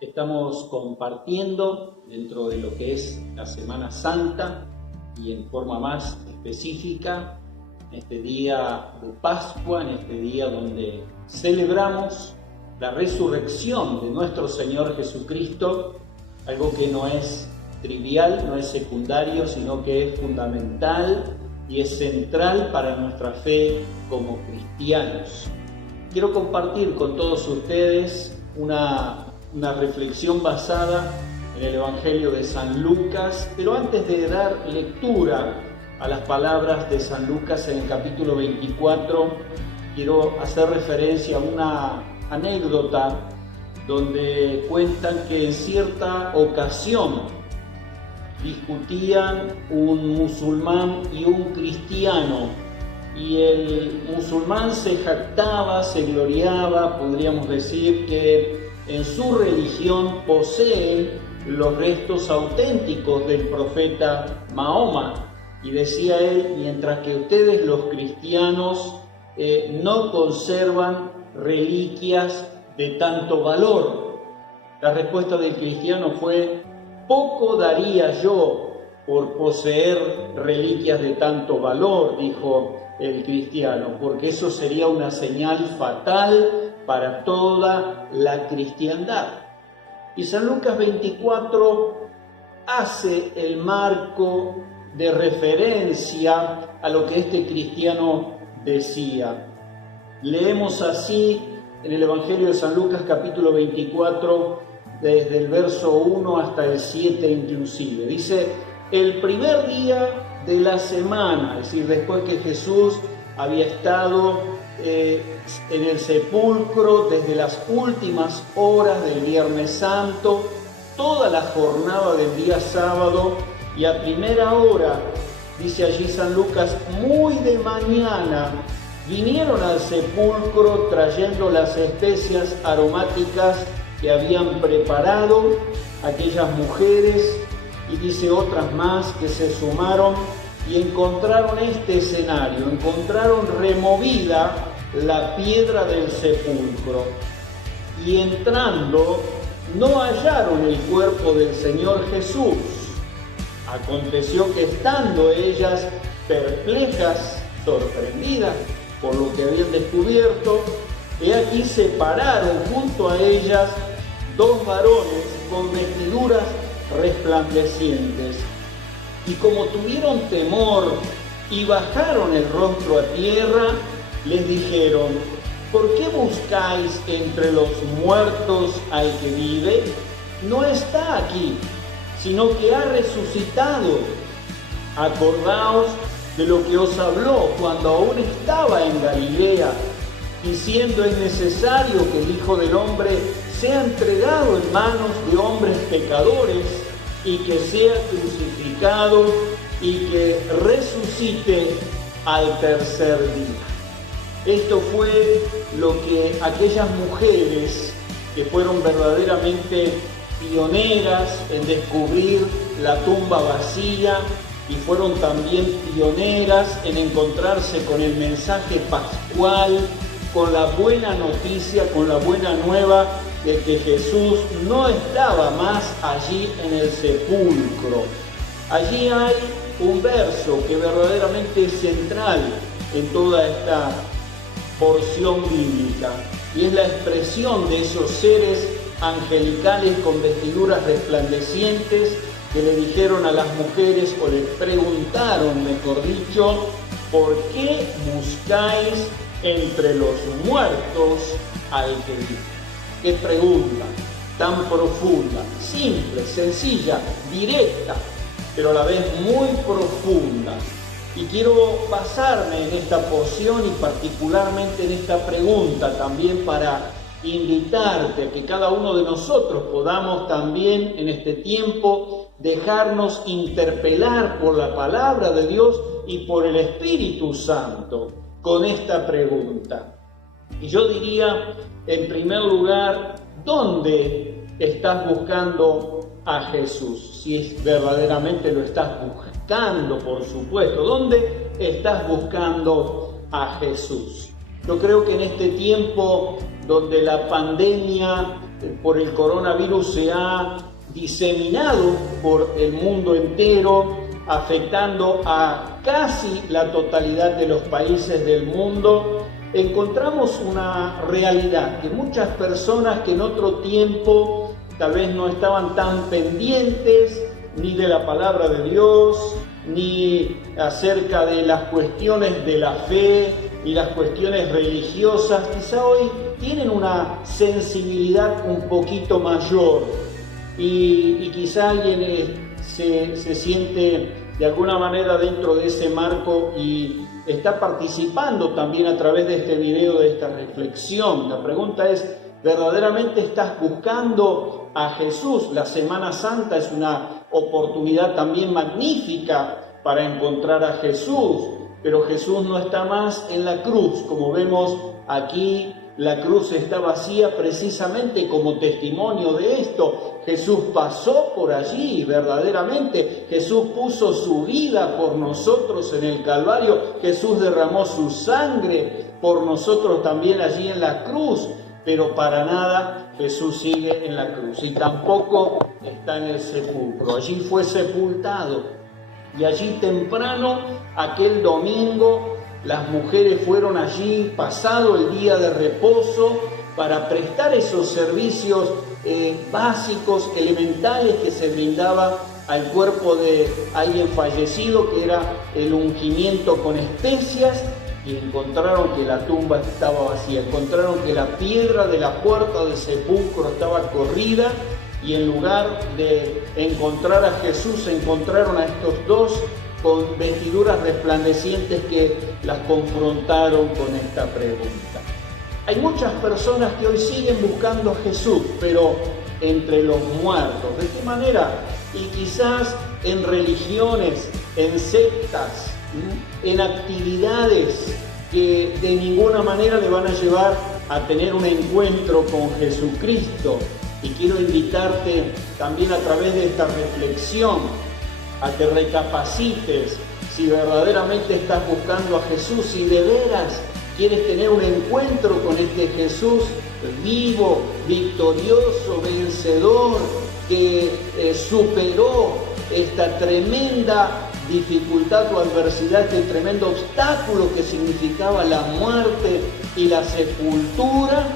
Estamos compartiendo dentro de lo que es la Semana Santa y en forma más específica en este día de Pascua, en este día donde celebramos la resurrección de nuestro Señor Jesucristo, algo que no es trivial, no es secundario, sino que es fundamental y es central para nuestra fe como cristianos. Quiero compartir con todos ustedes una reflexión basada en el Evangelio de San Lucas, pero antes de dar lectura a las palabras de San Lucas en el capítulo 24, quiero hacer referencia a una anécdota donde cuentan que en cierta ocasión discutían un musulmán y un cristiano, y el musulmán se jactaba, se gloriaba, podríamos decir que en su religión posee los restos auténticos del profeta Mahoma, y decía él: mientras que ustedes los cristianos no conservan reliquias de tanto valor. La respuesta del cristiano fue: poco daría yo por poseer reliquias de tanto valor, dijo el cristiano, porque eso sería una señal fatal para toda la cristiandad. Y San Lucas 24 hace el marco de referencia a lo que este cristiano decía. Leemos así en el Evangelio de San Lucas capítulo 24, desde el verso 1 hasta el 7 inclusive. Dice: el primer día de la semana, es decir, después que Jesús había estado en el sepulcro desde las últimas horas del Viernes Santo, toda la jornada del día sábado, y a primera hora, dice allí San Lucas, muy de mañana, vinieron al sepulcro trayendo las especias aromáticas que habían preparado aquellas mujeres, y dice otras más que se sumaron y encontraron este escenario, encontraron removida la piedra del sepulcro, y entrando no hallaron el cuerpo del Señor Jesús. Aconteció que estando ellas perplejas, sorprendidas por lo que habían descubierto, he aquí se pararon junto a ellas dos varones con vestiduras resplandecientes, y como tuvieron temor y bajaron el rostro a tierra, les dijeron: ¿por qué buscáis entre los muertos al que vive? No está aquí, sino que ha resucitado. Acordaos de lo que os habló cuando aún estaba en Galilea, diciendo: es necesario que el Hijo del Hombre sea entregado en manos de hombres pecadores, y que sea crucificado, y que resucite al tercer día. Esto fue lo que aquellas mujeres, que fueron verdaderamente pioneras en descubrir la tumba vacía, y fueron también pioneras en encontrarse con el mensaje pascual, con la buena noticia, con la buena nueva de que Jesús no estaba más allí en el sepulcro. Allí hay un verso que verdaderamente es central en toda esta porción bíblica, y es la expresión de esos seres angelicales con vestiduras resplandecientes que le dijeron a las mujeres, o les preguntaron, mejor dicho: ¿por qué buscáis entre los muertos al que vive? Qué pregunta tan profunda, simple, sencilla, directa, pero a la vez muy profunda. Y quiero basarme en esta porción y particularmente en esta pregunta también para invitarte a que cada uno de nosotros podamos también en este tiempo dejarnos interpelar por la palabra de Dios y por el Espíritu Santo con esta pregunta. Y yo diría, en primer lugar, ¿dónde estás buscando a Jesús? Si verdaderamente lo estás buscando, por supuesto. ¿Dónde estás buscando a Jesús? Yo creo que en este tiempo donde la pandemia por el coronavirus se ha diseminado por el mundo entero, afectando a casi la totalidad de los países del mundo, encontramos una realidad que muchas personas que en otro tiempo tal vez no estaban tan pendientes ni de la palabra de Dios, ni acerca de las cuestiones de la fe, ni las cuestiones religiosas, quizá hoy tienen una sensibilidad un poquito mayor y quizá alguien se siente de alguna manera dentro de ese marco y está participando también a través de este video, de esta reflexión. La pregunta es, ¿verdaderamente estás buscando a Jesús? La Semana Santa es una oportunidad también magnífica para encontrar a Jesús, pero Jesús no está más en la cruz. Como vemos aquí, la cruz está vacía precisamente como testimonio de esto. Jesús pasó por allí verdaderamente. Jesús puso su vida por nosotros en el Calvario. Jesús derramó su sangre por nosotros también allí en la cruz. Pero para nada Jesús sigue en la cruz y tampoco está en el sepulcro. Allí fue sepultado. Y allí temprano, aquel domingo, las mujeres fueron allí, pasado el día de reposo, para prestar esos servicios básicos, elementales que se brindaba al cuerpo de alguien fallecido, que era el ungimiento con especias, y encontraron que la tumba estaba vacía, encontraron que la piedra de la puerta del sepulcro estaba corrida, y en lugar de encontrar a Jesús, encontraron a estos dos con vestiduras resplandecientes que las confrontaron con esta pregunta. Hay muchas personas que hoy siguen buscando a Jesús, pero entre los muertos. ¿De qué manera? Y quizás en religiones, en sectas, en actividades que de ninguna manera le van a llevar a tener un encuentro con Jesucristo. Y quiero invitarte también a través de esta reflexión a que recapacites si verdaderamente estás buscando a Jesús, si de veras quieres tener un encuentro con este Jesús vivo, victorioso, vencedor, que superó esta tremenda dificultad o adversidad, este tremendo obstáculo que significaba la muerte y la sepultura.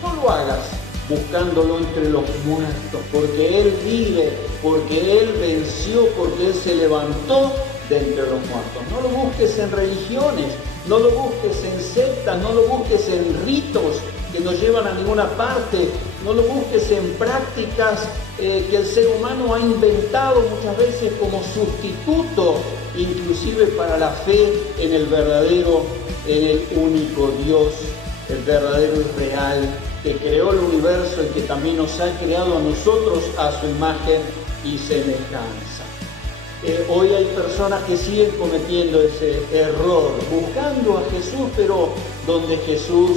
No lo hagas buscándolo entre los muertos, porque Él vive, porque Él venció, porque Él se levantó de entre los muertos. No lo busques en religiones, no lo busques en sectas, no lo busques en ritos que no llevan a ninguna parte, no lo busques en prácticas que el ser humano ha inventado muchas veces como sustituto, inclusive para la fe en el verdadero, en el único Dios, el verdadero y real, que creó el universo y que también nos ha creado a nosotros a su imagen y semejanza. Hoy hay personas que siguen cometiendo ese error, buscando a Jesús, pero donde Jesús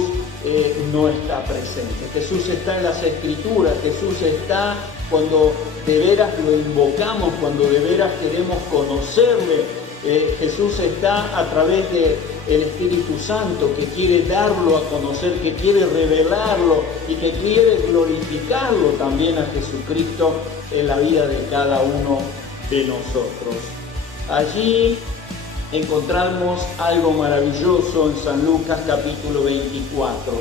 no está presente. Jesús está en las Escrituras, Jesús está cuando de veras lo invocamos, cuando de veras queremos conocerle. Jesús está a través del Espíritu Santo, que quiere darlo a conocer, que quiere revelarlo y que quiere glorificarlo también a Jesucristo en la vida de cada uno de nosotros. Allí encontramos algo maravilloso en San Lucas capítulo 24.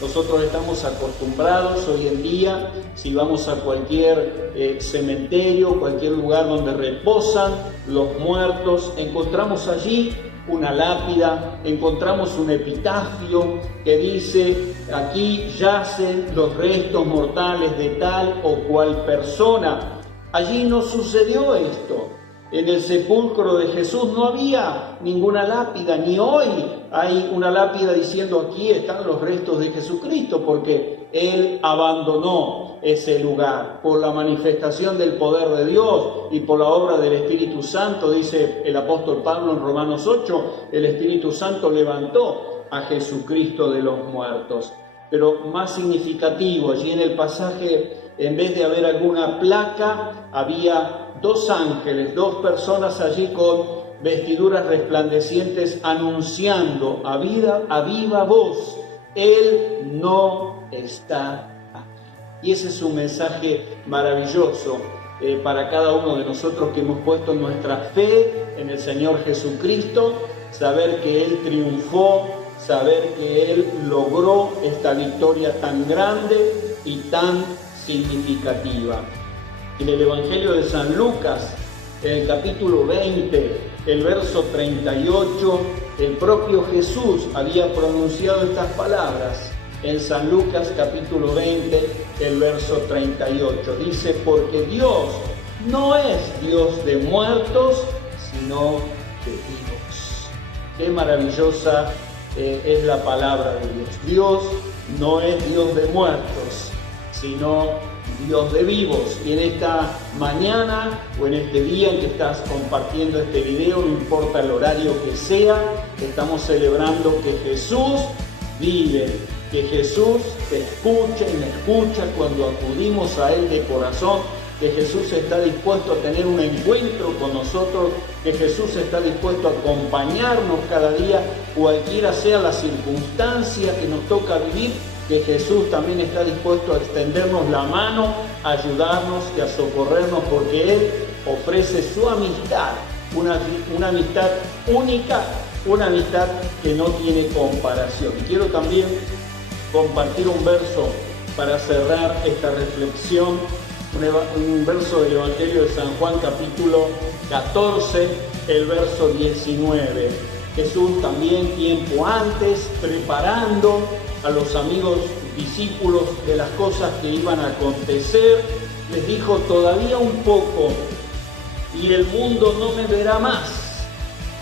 Nosotros estamos acostumbrados hoy en día, si vamos a cualquier cementerio, cualquier lugar donde reposan los muertos, encontramos allí una lápida, encontramos un epitafio que dice: aquí yacen los restos mortales de tal o cual persona. Allí no sucedió esto. En el sepulcro de Jesús no había ninguna lápida, ni hoy hay una lápida diciendo aquí están los restos de Jesucristo, porque Él abandonó ese lugar por la manifestación del poder de Dios y por la obra del Espíritu Santo. Dice el apóstol Pablo en Romanos 8, el Espíritu Santo levantó a Jesucristo de los muertos. Pero más significativo, allí en el pasaje, en vez de haber alguna placa, había dos ángeles, dos personas allí con vestiduras resplandecientes, anunciando a viva voz, Él no está aquí. Y ese es un mensaje maravilloso para cada uno de nosotros que hemos puesto nuestra fe en el Señor Jesucristo, saber que Él triunfó, saber que Él logró esta victoria tan grande y tan significativa. En el Evangelio de San Lucas, en el capítulo 20, el verso 38, el propio Jesús había pronunciado estas palabras. En San Lucas capítulo 20, el verso 38, dice: porque Dios no es Dios de muertos, sino de vivos. Qué maravillosa es la palabra de Dios. Dios no es Dios de muertos, sino Dios de vivos. Y en esta mañana o en este día en que estás compartiendo este video, no importa el horario que sea, estamos celebrando que Jesús vive, que Jesús te escucha y me escucha cuando acudimos a Él de corazón, que Jesús está dispuesto a tener un encuentro con nosotros, que Jesús está dispuesto a acompañarnos cada día, cualquiera sea la circunstancia que nos toca vivir, que Jesús también está dispuesto a extendernos la mano, a ayudarnos y a socorrernos, porque Él ofrece su amistad, una amistad única, una amistad que no tiene comparación. Quiero también compartir un verso para cerrar esta reflexión, un verso del Evangelio de San Juan capítulo 14, el verso 19. Jesús también tiempo antes, preparando a los amigos discípulos de las cosas que iban a acontecer, les dijo: todavía un poco y el mundo no me verá más,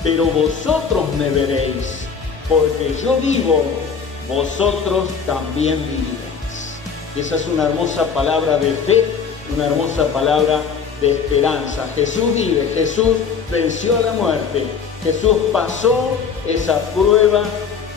pero vosotros me veréis, porque yo vivo, vosotros también viviréis. Y esa es una hermosa palabra de fe, una hermosa palabra de esperanza. Jesús vive, Jesús venció a la muerte, Jesús pasó esa prueba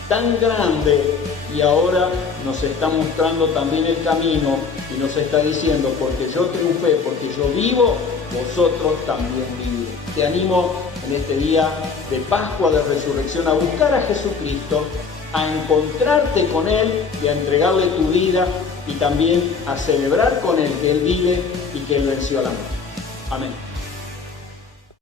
tan grande y ahora nos está mostrando también el camino y nos está diciendo: porque yo triunfé, porque yo vivo, vosotros también viviréis. Te animo en este día de Pascua, de Resurrección, a buscar a Jesucristo, a encontrarte con Él y a entregarle tu vida, y también a celebrar con Él que Él vive y que Él venció a la muerte. Amén.